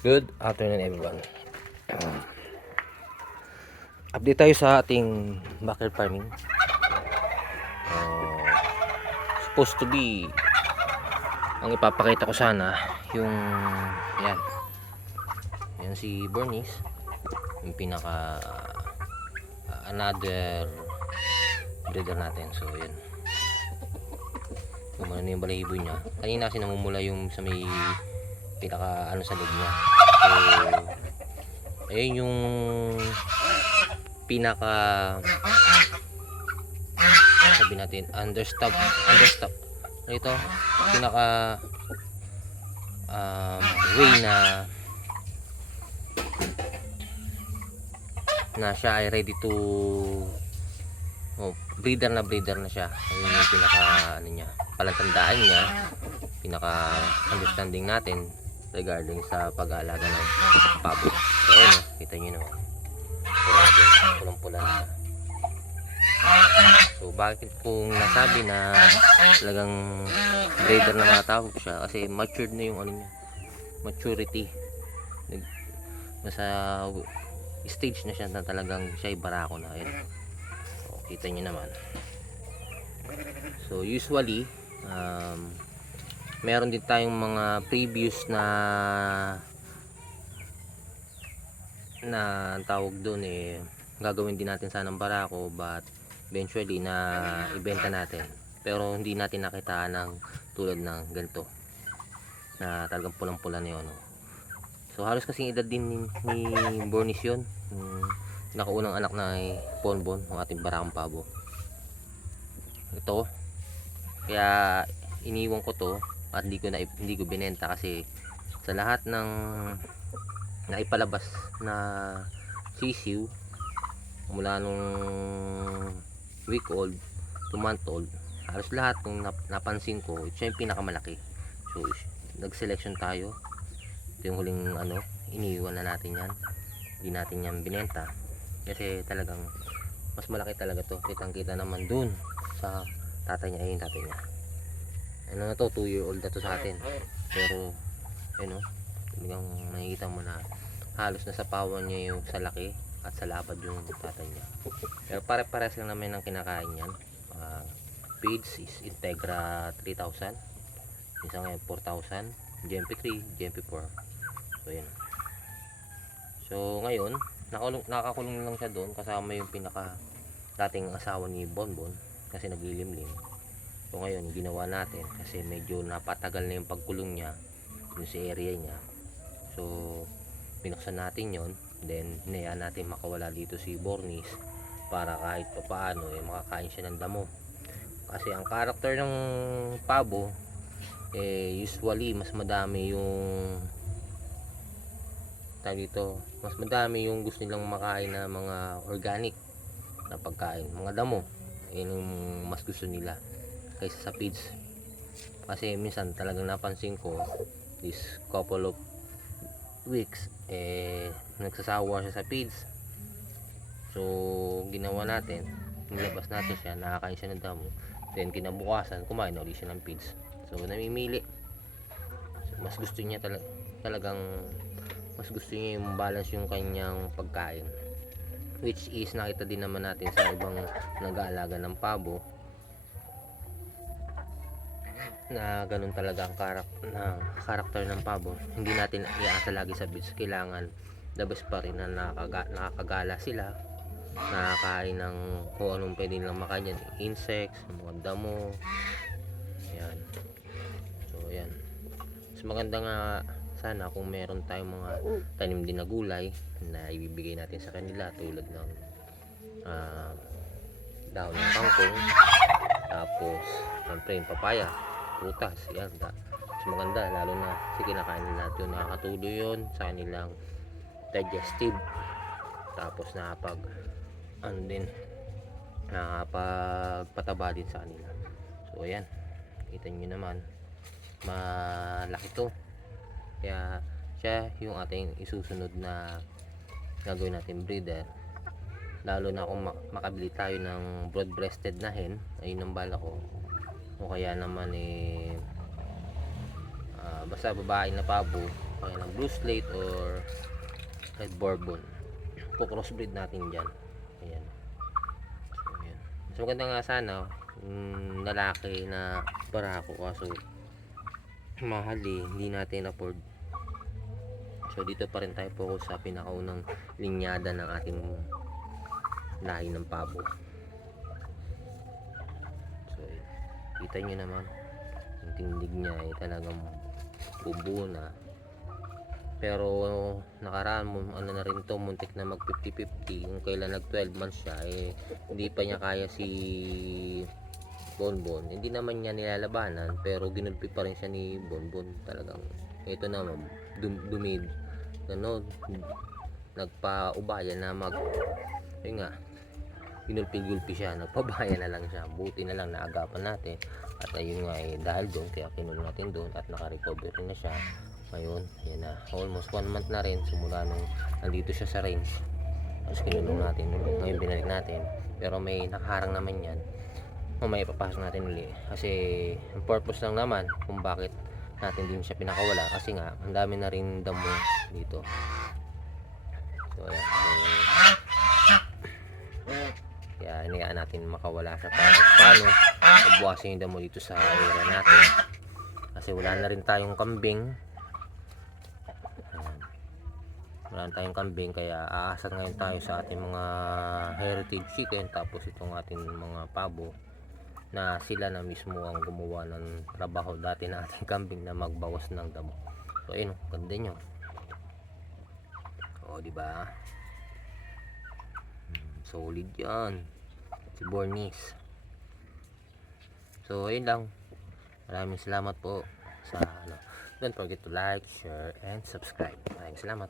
Good afternoon everyone. Update tayo sa ating backyard farming. Supposed to be ang ipapakita ko sana yung yan si Bernice, yung pinaka another breeder natin. So yan, kumana na yung balahibo niya. Kanina kasi namumula yung sa may pinaka ano sa leg niya. So ayun yung pinaka sabi natin understock ito pinaka way na siya ay ready to breeder na siya. Ayun yung pinaka ano niya, palatandaan niya, pinaka understanding natin regarding sa pag-aalaga ng pabo. So ayun, kita nyo naman pulang-pula na. So bakit kung nasabi na talagang breeder na matawag siya, kasi matured na yung ano niya, maturity, nasa stage na siya na talagang siya ay barako na. Ayun, so, kita nyo naman. So usually meron din tayong mga previous na ang tawag doon gagawin din natin sanang barako, but eventually na ibenta natin, pero hindi natin nakitaan ng tulad ng ganito na talagang pulang-pula na yun. So halos kasing edad din ni Bernice yun, nakaunang anak na ay Bonbon, ang ating barakang pabo. Ito kaya iniwan ko to at hindi ko binenta, kasi sa lahat ng naipalabas na sisiw mula nung week old to month old, halos lahat nung napansin ko, ito yung pinakamalaki. So nag-selection tayo. Ito yung huling iniwan na natin yan, hindi natin yan binenta kasi talagang mas malaki talaga to. Kitang kita naman dun sa tatay niya. Ayun, tatay niya, ano na to, 2-year-old na to sa atin, pero talagang makikita mo na halos nasa pawan niya yung sa laki at sa lapad yung tatay niya. Pero pare-pares lang naman ang kinakain niyan. Feeds is Integra 3000, isang 4000, GMP3, GMP4. So yun. So ngayon nakakulong lang siya doon kasama yung pinaka dating asawa ni Bonbon kasi naglilimlim. So ngayon ginawa natin, kasi medyo napatagal na yung pagkulong niya dun sa area niya. So binuksan natin yon, then hinayaan natin makawala dito si Bernice para kahit papaano makakain siya ng damo. Kasi ang karakter ng pabo usually mas madami yung mas madami yung gusto nilang makain na mga organic na pagkain, mga damo. Yun yung mas gusto nila kaysa sa feeds. Kasi minsan talagang napansin ko this couple of weeks nagsasawa siya sa feeds. So ginawa natin, nilabas natin siya, nakakain siya ng damo, then kinabukasan kumain ulit siya ng feeds. So namimili. So, mas gusto niya talagang mas gusto niya yung balance yung kanyang pagkain, which is nakita din naman natin sa ibang nag-aalaga ng pabo na ganun talaga ang karakter ng pabo. Hindi natin iaasa lagi sa feeds, kailangan the best pa rin na nakakagala sila, nakakain ng kung anong pwede nilang makain yan, insects, mga damo. Yan. So yan, mas maganda nga sana kung meron tayong mga tanim din na gulay na ibibigay natin sa kanila, tulad ng dahon ng kangkong, tapos syempre yung papaya, prutas. Yan, mas maganda, lalo na kasi kinakain nila ito, nakakatulong yun sa kanilang digestive, tapos nakapagpataba din sa kanila. So ayan, kita nyo naman malaki to, kaya siya yung ating isusunod na gagawin natin breeder, lalo na kung makabili tayo ng broad breasted na hen. Ayun ang bala ko, o kaya naman basta babae na pabo kaya ng blue slate or red bourbon. Crossbreed natin dyan. Ayan. So, ayan. So maganda nga sana lalaki na barako, kaso mahal hindi natin afford. So dito pa rin tayo focus sa pinakaunang linyada ng ating lahi ng pabo. So kita nyo naman yung tindig niya ay talagang bubuo na. Pero nakaraan mo na rin to, muntik na mag 50-50. Yung kailan nag 12 months siya hindi pa niya kaya si Bonbon. Hindi naman niya nilalabanan, pero ginulpi pa rin siya ni Bonbon. Talagang ito naman dumid nagpaubaya na yun nga, ginulpi-gulpi siya, nagpabaya na lang siya. Buti na lang naagapan natin, at ayun nga dahil doon kaya kinul natin doon at naka-recover na siya. Ngayon, yan na, almost 1 month na rin simula nung nandito siya sa range. Tapos kinulong natin, ngayon binalik natin. Pero may nakaharang naman yan. Mamaya papasok natin uli. Kasi ang purpose lang naman kung bakit natin din siya pinakawala. Kasi nga, ang dami na rin damo dito. So, ayan. Kaya inayaan natin makawala siya para paano magbuwasin yung damo dito sa area natin. Kasi wala na rin tayong kambing. Wala tayong kambing, kaya aasat ngayon tayo sa ating mga heritage chicken, tapos itong ating mga pabo na sila na mismo ang gumawa ng trabaho dati na ating kambing na magbawas ng damo. So ayun, ganda nyo. O diba, solid yan si Bornis. So ayun lang, maraming salamat po sa don't forget to like, share, and subscribe. Maraming salamat.